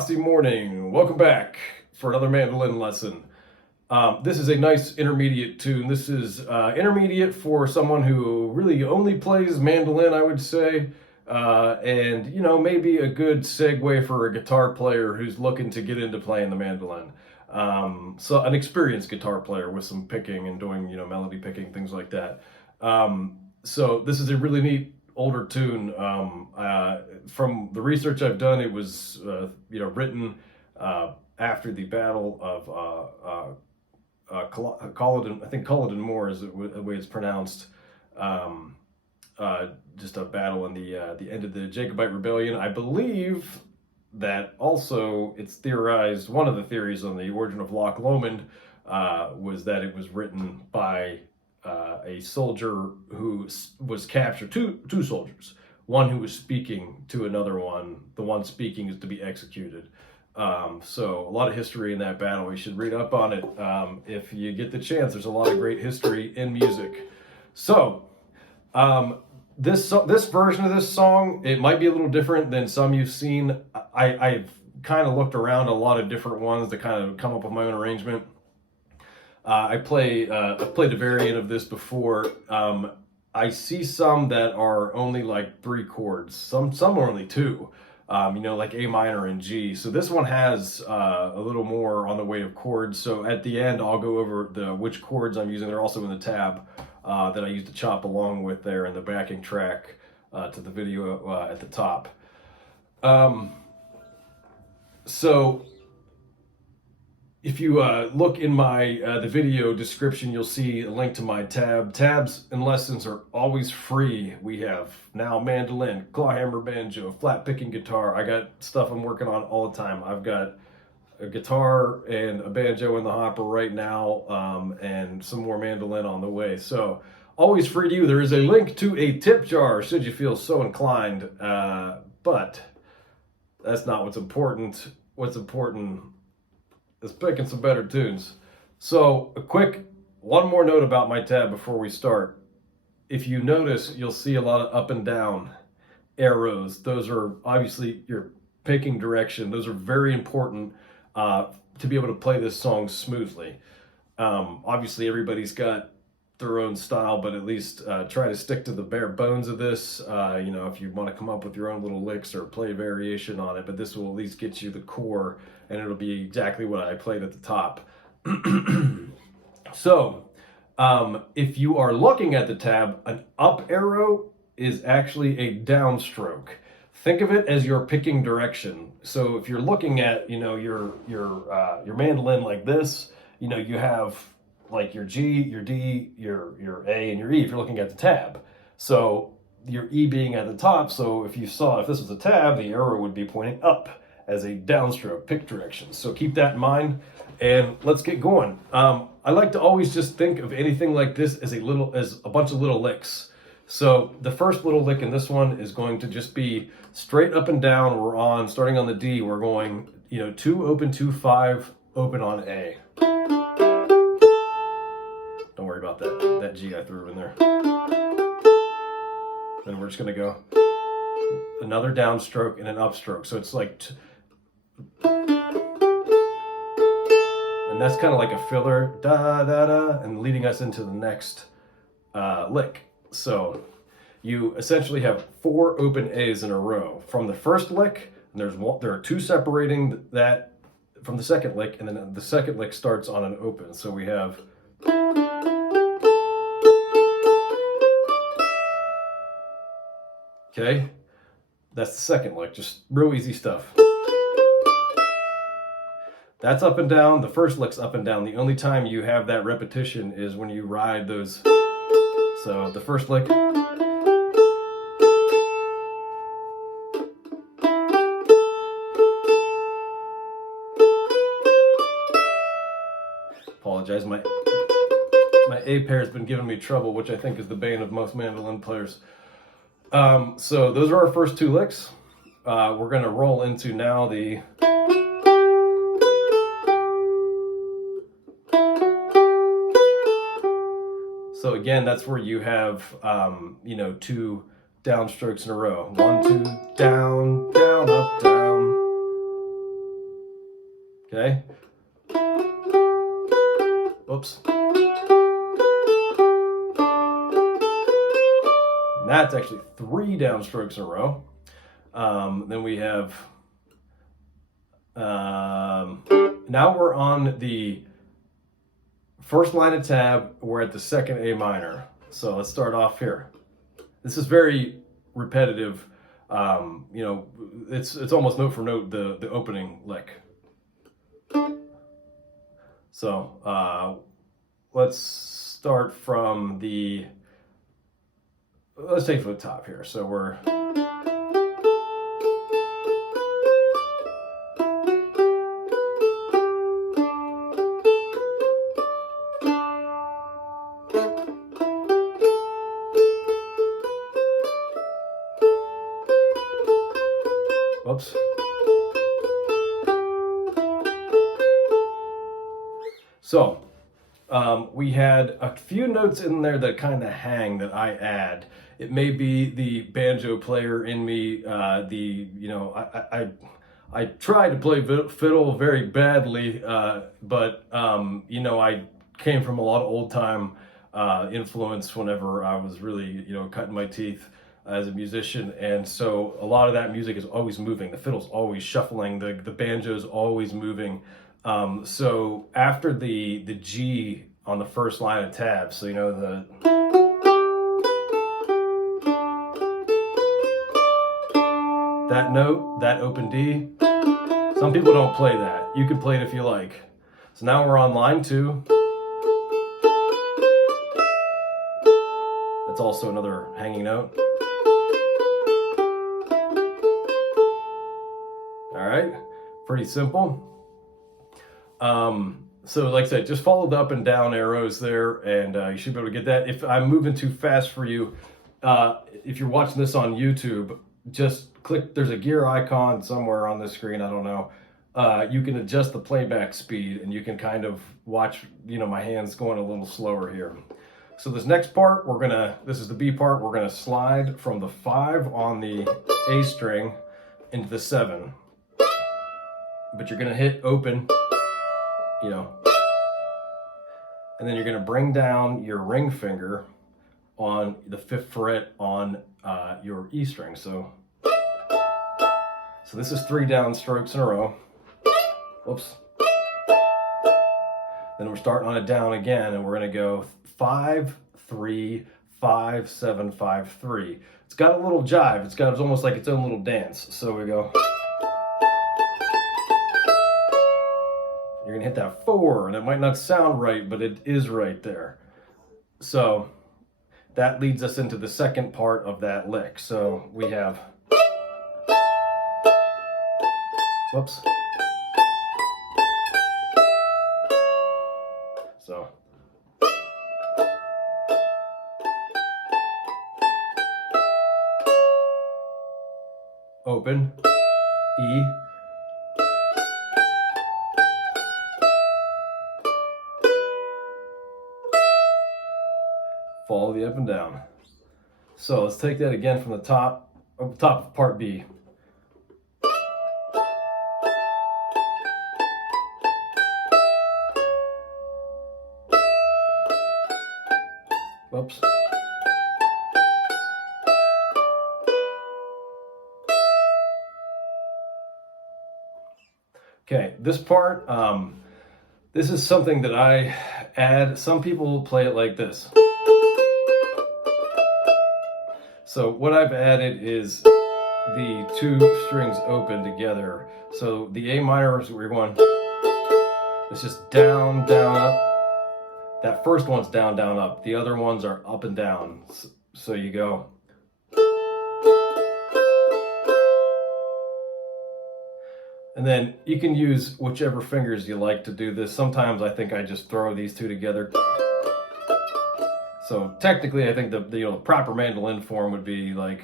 frosty morning. Welcome back for another mandolin lesson. This is a nice intermediate tune. This is intermediate for someone who really only plays mandolin, I would say. And, you know, maybe a good segue for a guitar player who's looking to get into playing the mandolin. So an experienced guitar player with some picking and doing, you know, melody picking, things like that. So this is a really neat older tune. From the research I've done, it was written after the Battle of Culloden. I think Culloden Moor is the way it's pronounced. Just a battle in the end of the Jacobite Rebellion. I believe that also it's theorized. One of the theories on the origin of Loch Lomond was that it was written by a soldier who was captured, two soldiers, one who was speaking to another one. The one speaking is to be executed. So a lot of history in that battle. You should read up on it if you get the chance. There's a lot of great history in music. So this version of this song, it might be a little different than some you've seen. I've kind of looked around a lot of different ones to kind of come up with my own arrangement. I've played a variant of this before. I see some that are only like 3 chords. Some are only 2. Like A minor and G. So this one has a little more on the way of chords. So at the end, I'll go over which chords I'm using. They're also in the tab that I use to chop along with there in the backing track to the video at the top. So if you look in the video description, you'll see a link to my tab. Tabs and lessons are always free. We have now mandolin, clawhammer banjo, flat picking guitar. I got stuff I'm working on all the time. I've got a guitar and a banjo in the hopper right now, and some more mandolin on the way. So always free to you. There is a link to a tip jar should you feel so inclined, but that's not what's important. What's important is picking some better tunes. So one more note about my tab before we start. If you notice, you'll see a lot of up and down arrows. Those are obviously your picking direction. Those are very important to be able to play this song smoothly. Obviously everybody's got their own style, but at least try to stick to the bare bones of this. If you want to come up with your own little licks or play a variation on it, but this will at least get you the core, and it'll be exactly what I played at the top. So if you are looking at the tab, an up arrow is actually a downstroke. Think of it as your picking direction. So if you're looking at your mandolin like this, you have like your G, your D, your A, and your E if you're looking at the tab. So your E being at the top, so if this was a tab, the arrow would be pointing up as a downstroke pick direction. So keep that in mind, and let's get going. I like to always just think of anything like this as a bunch of little licks. So the first little lick in this one is going to just be straight up and down. Starting on the D, we're going 2 open, 2 5 open on A. Don't worry about that G I threw in there. Then we're just gonna go another downstroke and an upstroke. So it's like, and that's kind of like a filler, da da da, and leading us into the next lick. So you essentially have 4 open A's in a row from the first lick, and there are 2 separating that from the second lick, and then the second lick starts on an open. So we have okay, that's the second lick, just real easy stuff. That's up and down. The first lick's up and down. The only time you have that repetition is when you ride those. So the first lick. Apologize, my A pair has been giving me trouble, which I think is the bane of most mandolin players. So those are our first 2 licks. We're going to roll into now the so again, that's where you have 2 downstrokes in a row. 1 2 down, down, up, down. Okay. Oops. And that's actually 3 downstrokes in a row. Then we have, now we're on the first line of tab, we're at the second A minor. So let's start off here. This is very repetitive. You know, it's almost note for note the opening lick. So let's start from the, let's take from the top here. So we're, whoops. So we had a few notes in there that kind of hang that I add. It may be the banjo player in me. You know, I try to play fiddle very badly, but you know, I came from a lot of old time influence whenever I was really, you know, cutting my teeth as a musician, and so a lot of that music is always moving. The fiddle's always shuffling. The banjo's always moving. So after the G on the first line of tabs, so you know that note, that open D, some people don't play that. You can play it if you like. So now we're on line 2. That's also another hanging note. All right, pretty simple. So like I said, just follow the up and down arrows there, and you should be able to get that. If I'm moving too fast for you, if you're watching this on YouTube, just click, there's a gear icon somewhere on the screen, I don't know. You can adjust the playback speed, and you can kind of watch, you know, my hands going a little slower here. So this next part, this is the B part, we're gonna slide from the 5 on the A string into the 7. But you're gonna hit open, you know, and then you're gonna bring down your ring finger on the 5th fret on your E string. So this is 3 down strokes in a row. Whoops. Then we're starting on a down again, and we're gonna go 5, 3, 5, 7, 5, 3. It's got a little jive. It's almost like its own little dance. So we go. You're gonna hit that 4, and it might not sound right, but it is right there. So that leads us into the second part of that lick. So we have, whoops. So open, E, follow the up and down. So let's take that again from the top of part B. Whoops. Okay, this part, this is something that I add. Some people play it like this. So what I've added is the 2 strings open together. So the A minor is where you're going, it's just down, down, up. That first one's down, down, up. The other ones are up and down. So you go. And then you can use whichever fingers you like to do this. Sometimes I think I just throw these 2 together. So technically, I think the proper mandolin form would be like,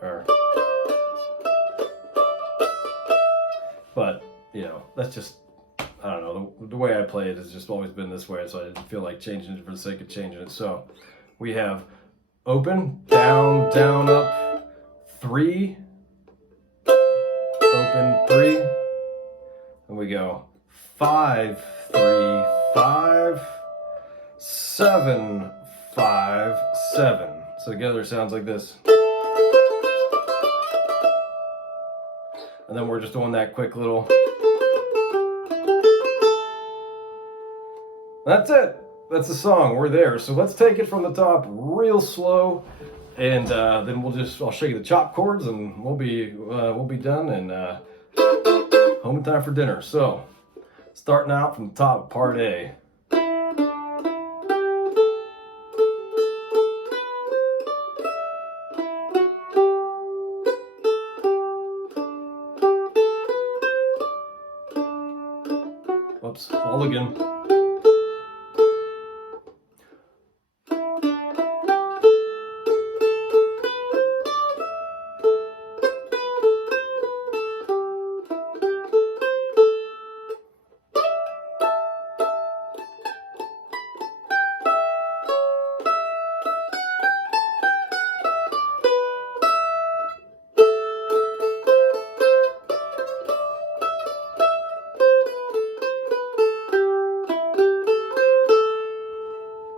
or, but you know, that's just, I don't know, the way I play it has just always been this way, so I didn't feel like changing it for the sake of changing it. So we have open, down, down, up, 3, open, 3, and we go 5, 3, 5, 7, 5, 7. So together it sounds like this. And then we're just doing that quick little. That's it. That's the song. We're there. So let's take it from the top real slow, and then I'll show you the chop chords, and we'll be done, and home in time for dinner. So starting out from the top of part A. Whoops, all again.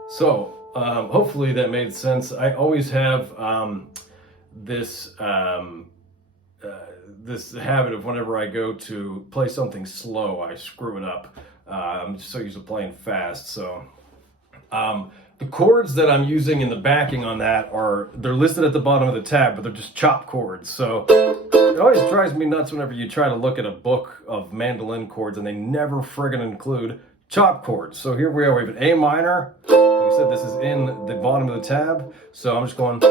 So hopefully that made sense. I always have this this habit of whenever I go to play something slow, I screw it up. I'm just so used to playing fast. So the chords that I'm using in the backing on that they're listed at the bottom of the tab, but they're just chop chords. So it always drives me nuts whenever you try to look at a book of mandolin chords and they never friggin' include chop chords. So here we are, we have an A minor. Like I said, this is in the bottom of the tab. So I'm just going,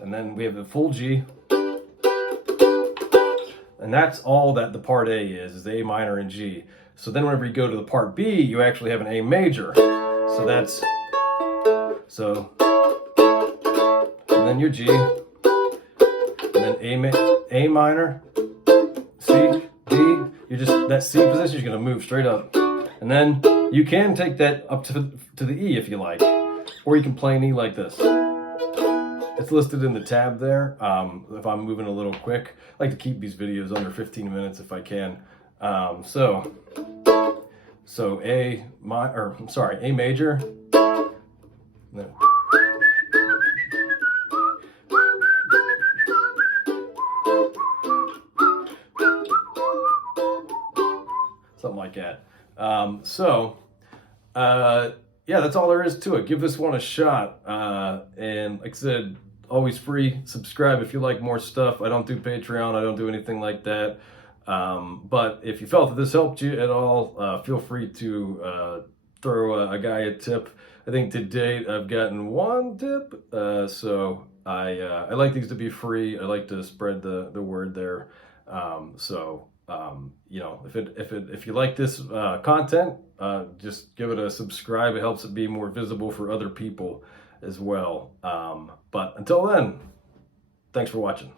and then we have the full G. And that's all that the part A is A minor and G. So then whenever you go to the part B, you actually have an A major. So that's, and then your G, and then A minor, C, D. You're just, that C position is going to move straight up. And then you can take that up to the E if you like, or you can play an E like this. It's listed in the tab there. If I'm moving a little quick, I like to keep these videos under 15 minutes if I can. So A major. No. Something like that. Yeah, that's all there is to it. Give this one a shot. And like I said, always free. Subscribe if you like more stuff. I don't do Patreon. I don't do anything like that. But if you felt that this helped you at all, feel free to throw a guy a tip. I think to date I've gotten one tip. So I like these to be free. I like to spread the word there. You know, if you like this content, just give it a subscribe. It helps it be more visible for other people as well. But until then, thanks for watching.